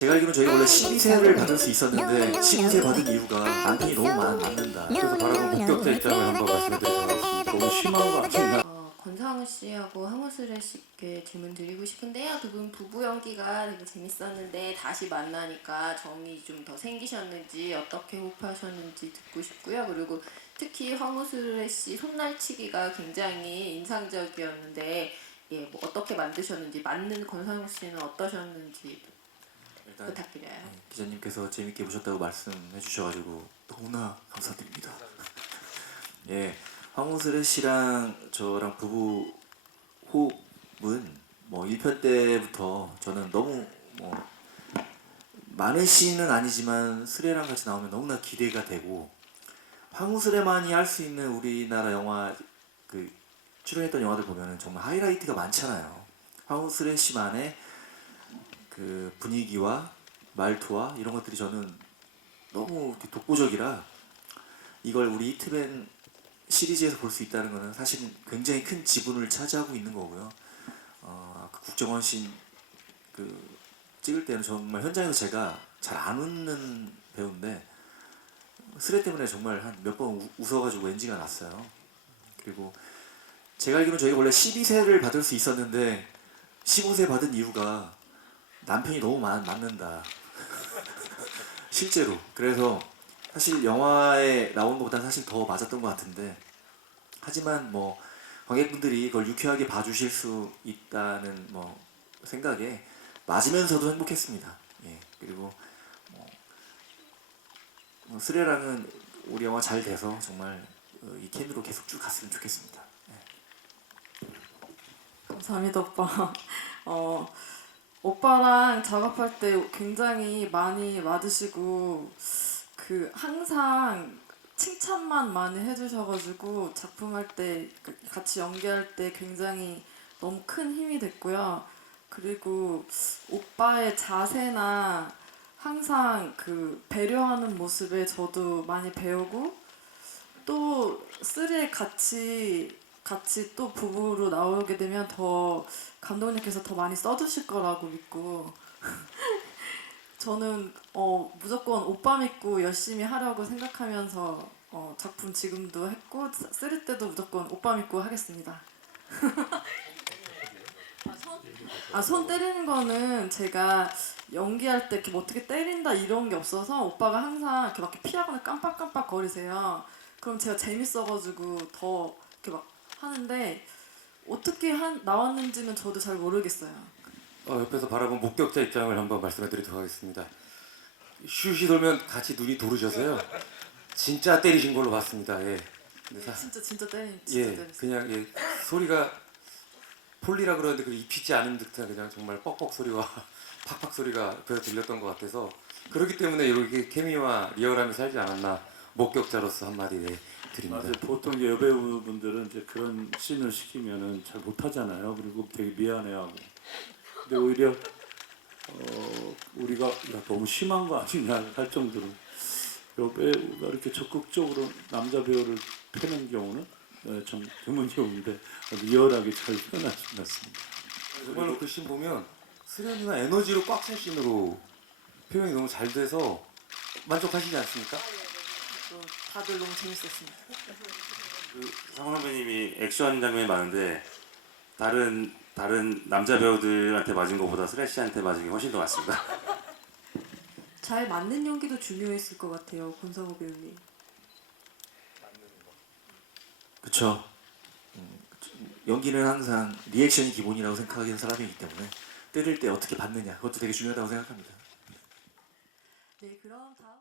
제가 알기로는 저희가 원래 12세를 받을 수 있었는데 15세 받은 이유가 남편이 너무 많, 많는다. 그래서 바라본 목격자 입장을 한번 말씀해드리도록 하겠습니다. 너무 심한 거 아니냐? 어, 권상우 씨하고 황우슬 씨께 질문 드리고 싶은데요. 두 분 부부 연기가 되게 재밌었는데 다시 만나니까 정이 좀 더 생기셨는지 어떻게 호흡하셨는지 듣고 싶고요. 그리고 특히 황우슬 씨 손날치기가 굉장히 인상적이었는데 예, 뭐 어떻게 만드셨는지 맞는 권상우 씨는 어떠셨는지 일단 부탁드려요. 네, 기자님께서 재밌게 보셨다고 말씀해 주셔가지고 너무나 감사드립니다. 예, 황우슬 씨랑 저랑 부부 호흡은 뭐 1편 때부터 저는 너무 뭐 많은 시는 아니지만 스레랑 같이 나오면 너무나 기대가 되고 황우슬에만이 할 수 있는 우리나라 영화 그 출연했던 영화들 보면은 정말 하이라이트가 많잖아요. 황우슬의 씨만의 그 분위기와 말투와 이런 것들이 저는 너무 독보적이라 이걸 우리 히트맨 시리즈에서 볼 수 있다는 것은 사실 굉장히 큰 지분을 차지하고 있는 거고요. 어, 그 국정원 씬그 찍을 때는 정말 현장에서 제가 잘 안 웃는 배우인데 스레 때문에 정말 한 몇 번 웃어가지고 NG가 났어요. 그리고 제가 알기로는 저희가 원래 12세를 받을 수 있었는데 15세 받은 이유가 남편이 너무 많, 많는다. 실제로. 그래서 사실 영화에 나온 것보다 사실 더 맞았던 것 같은데 하지만 뭐 관객분들이 그걸 유쾌하게 봐주실 수 있다는 뭐 생각에 맞으면서도 행복했습니다. 예 그리고 뭐, 뭐 스레랑은 우리 영화 잘 돼서 정말 어, 이 케미로 계속 쭉 갔으면 좋겠습니다. 감사합니다 오빠. 어 오빠랑 작업할 때 굉장히 많이 맞으시고 그 항상 칭찬만 많이 해주셔가지고 작품할 때그 같이 연기할 때 굉장히 너무 큰 힘이 됐고요. 그리고 오빠의 자세나 항상 그 배려하는 모습에 저도 많이 배우고 또 쓰리에 같이 같이 또 부부로 나오게 되면 더 감독님께서 더 많이 써주실 거라고 믿고 저는 어, 무조건 오빠 믿고 열심히 하려고 생각하면서 어, 작품 지금도 했고 쓰리 때도 무조건 오빠 믿고 하겠습니다. 아 손 때리는 거는 제가 연기할 때 이렇게 뭐 어떻게 때린다 이런 게 없어서 오빠가 항상 이렇게 막 피하거나 깜빡깜빡 거리세요. 그럼 제가 재밌어가지고 더 이렇게 막 하는데 어떻게 한 나왔는지는 저도 잘 모르겠어요. 어, 옆에서 바라본 목격자 입장을 한번 말씀해드리도록 하겠습니다. 슛이 돌면 같이 눈이 도르셔서요. 진짜 때리신 걸로 봤습니다. 예. 근데 사- 진짜 진짜 때린 진짜 예, 때렸어요. 그냥 예, 소리가 폴리라 그러는데 그 입히지 않은 듯한 그냥 정말 뻑뻑 소리와 팍팍 소리가 옆에서 들렸던 것 같아서 그렇기 때문에 이렇게 케미와 리얼함이 살지 않았나 목격자로서 한마디 예, 드립니다. 맞아요. 보통 이제 여배우분들은 이제 그런 씬을 시키면은 잘 못하잖아요. 그리고 되게 미안해하고. 근데 오히려 어, 우리가 야, 너무 심한 거 아니냐 할 정도로 여배우가 이렇게 적극적으로 남자 배우를 패는 경우는 네, 참 드문경인데 리얼하게 잘 표현하신 것 같습니다. 정말로 그 씬 보면 수련이가 에너지로 꽉 찬 씬으로 표현이 너무 잘 돼서 만족하시지 않습니까? 또 다들 너무 재밌었습니다. 그 상원 선배님이 액션 장면이 많은데 다른 다른 남자 배우들한테 맞은 것보다 씨한테 맞은 게 훨씬 더 많습니다. 잘 맞는 연기도 중요했을 것 같아요 권상우 배우님. 그쵸. 음, 연기는 항상 리액션이 기본이라고 생각하는 사람이기 때문에 때릴 때 어떻게 받느냐 그것도 되게 중요하다고 생각합니다. 네 그럼 다음.